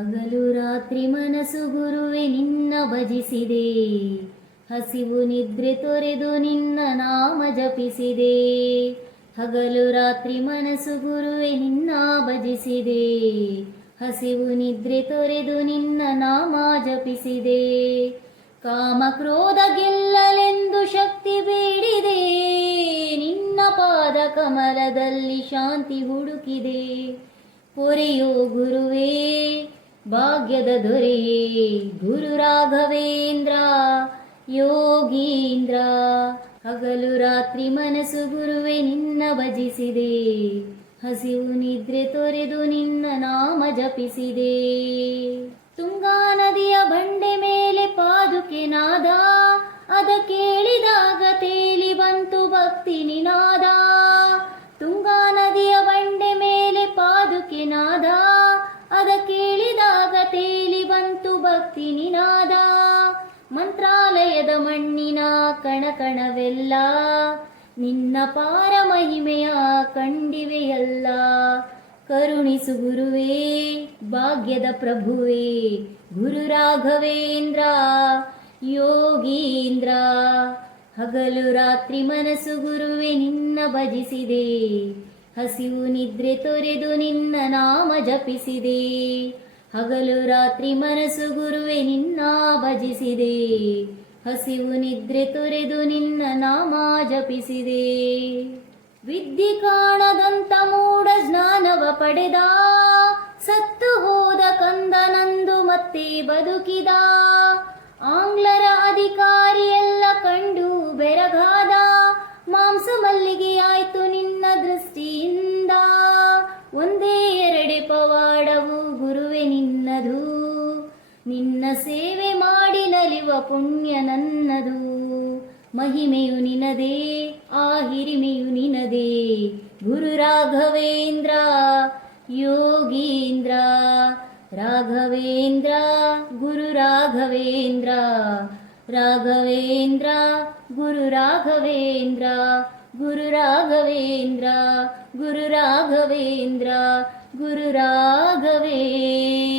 ಹಗಲು ರಾತ್ರಿ ಮನಸ್ಸು ಗುರುವೆ ನಿನ್ನ ಭಜಿಸಿದೆ, ಹಸಿವು ನಿದ್ರೆ ತೊರೆದು ನಿನ್ನ ನಾಮ ಜಪಿಸಿದೆ. ಹಗಲು ರಾತ್ರಿ ಮನಸ್ಸು ಗುರುವೆ ನಿನ್ನ ಭಜಿಸಿದೆ, ಹಸಿವು ನಿದ್ರೆ ತೊರೆದು ನಿನ್ನ ನಾಮ ಜಪಿಸಿದೆ. ಕಾಮ ಕ್ರೋಧ ಗೆಲ್ಲಲೆಂದು ಶಕ್ತಿ ಬೇಡಿದೆ, ನಿನ್ನ ಪಾದ ಕಮಲದಲ್ಲಿ ಶಾಂತಿ ಹುಡುಕಿದೆ. ಪೊರೆಯೋ ಗುರುವೇ ಭಾಗ್ಯದ ದೊರೆಯೇ ಗುರು ರಾಘವೇಂದ್ರ ಯೋಗೀಂದ್ರ. ಹಗಲು ರಾತ್ರಿ ಮನಸ್ಸು ಗುರುವೆ ನಿನ್ನ ಭಜಿಸಿದೆ, ಹಸಿವು ನಿದ್ರೆ ತೊರೆದು ನಿನ್ನ ನಾಮ ಜಪಿಸಿದೆ. ತುಂಗಾ ನದಿಯ ಬಂಡೆ ಮೇಲೆ ಪಾದುಕೆ ನಾದ, ಅದ ಕೇಳಿದಾಗ ತೇಲಿ ಬಂತು ಭಕ್ತಿ ನಿನಾದ. ತುಂಗಾ ನದಿಯ ಬಂಡೆ ಮೇಲೆ ಪಾದುಕೆ ನಾದ, ಅದ ಕೇಳಿದಾಗ ತೇಲಿ ಬಂತು ಭಕ್ತಿ ನಿನಾದ. ಮಂತ್ರಾಲಯದ ಮಣ್ಣಿನ ಕಣಕಣವೆಲ್ಲ ನಿನ್ನ ಪಾರ ಮಹಿಮೆಯ ಕಂಡಿವೆಯಲ್ಲ. ಕರುಣಿಸು ಗುರುವೇ ಭಾಗ್ಯದ ಪ್ರಭುವೇ ಗುರು ರಾಘವೇಂದ್ರ ಯೋಗೀಂದ್ರ. ಹಗಲು ರಾತ್ರಿ ಮನಸ್ಸು ಗುರುವೆ ನಿನ್ನ ಭಜಿಸಿದೆ, ಹಸಿವು ನಿದ್ರೆ ತೊರೆದು ನಿನ್ನ ನಾಮ ಜಪಿಸಿದೆ. ಹಗಲು ರಾತ್ರಿ ಮನಸ್ಸು ಗುರುವೆ ನಿನ್ನ ಭಜಿಸಿದೆ, ಹಸಿವು ನಿದ್ರೆ ತೊರೆದು ನಿನ್ನ ನಾಮ ಜಪಿಸಿದೆ. ವಿದ್ಯೆ ಕಾಣದಂತ ಮೂಢ ಜ್ಞಾನವ ಪಡೆದ, ಸತ್ತು ಹೋದ ಕಂದನಂದು ಮತ್ತೆ ಬದುಕಿದ. ಆಂಗ್ಲರ ಅಧಿಕಾರಿ ಎಲ್ಲ ಕಂಡು ಬೆರಗಾದ, ಮಾಂಸ ಮಲ್ಲಿಗೆಯಾಯ್ತು ನಿನ್ನ ದೃಷ್ಟಿಯಿಂದ. ಒಂದೇ ಎರಡೆ ಪವಾಡವು ಗುರುವೆ ನಿನ್ನದು, ನಿನ್ನ ಸೇವೆ ಮಾಡಿ ನಲಿವ ಪುಣ್ಯ ನನ್ನದು. ಮಹಿಮೆಯು ನಿನದೇ ಆ ಹಿರಿಮೆಯು ನಿನದೇ ಗುರು ರಾಘವೇಂದ್ರ ಯೋಗೀಂದ್ರ. ರಾಘವೇಂದ್ರ ಗುರು ರಾಘವೇಂದ್ರ, ರಾಘವೇಂದ್ರ ಗುರು ರಾಘವೇಂದ್ರ, ಗುರು ರಾಘವೇಂದ್ರ, ಗುರು ರಾಘವೇಂದ್ರ, ಗುರು ರಾಘವೇಂದ್ರ.